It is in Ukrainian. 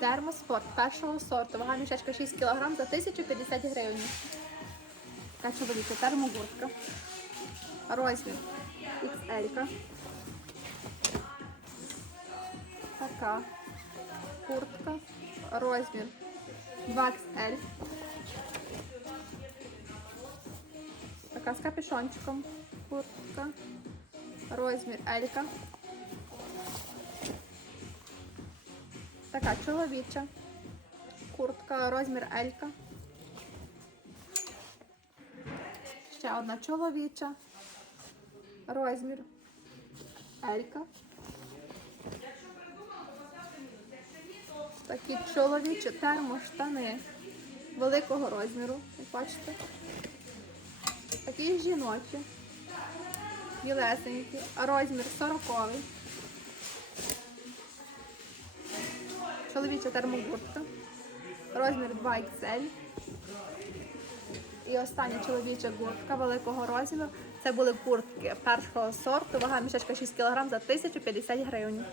Термоспорт першого сорту. Вага мішечка 6 кг за 1050 гривень. Така чоловіча термогуртка. Розмір XL. Така куртка. Розмір 2XL. Така з капюшончиком. Куртка. Розмір Елька. Така чоловіча. Куртка, розмір Елька. Ще одна чоловіча. Розмір Елька. Такі чоловічі термоштани великого розміру, як бачите. Такі жіночі. Білесенькі. Розмір 40. Чоловіча термогуртка, Розмір 2XL. І остання чоловіча куртка великого розміру. Це були куртки першого сорту. Вага мішечка 6 кг за 1050 гривень.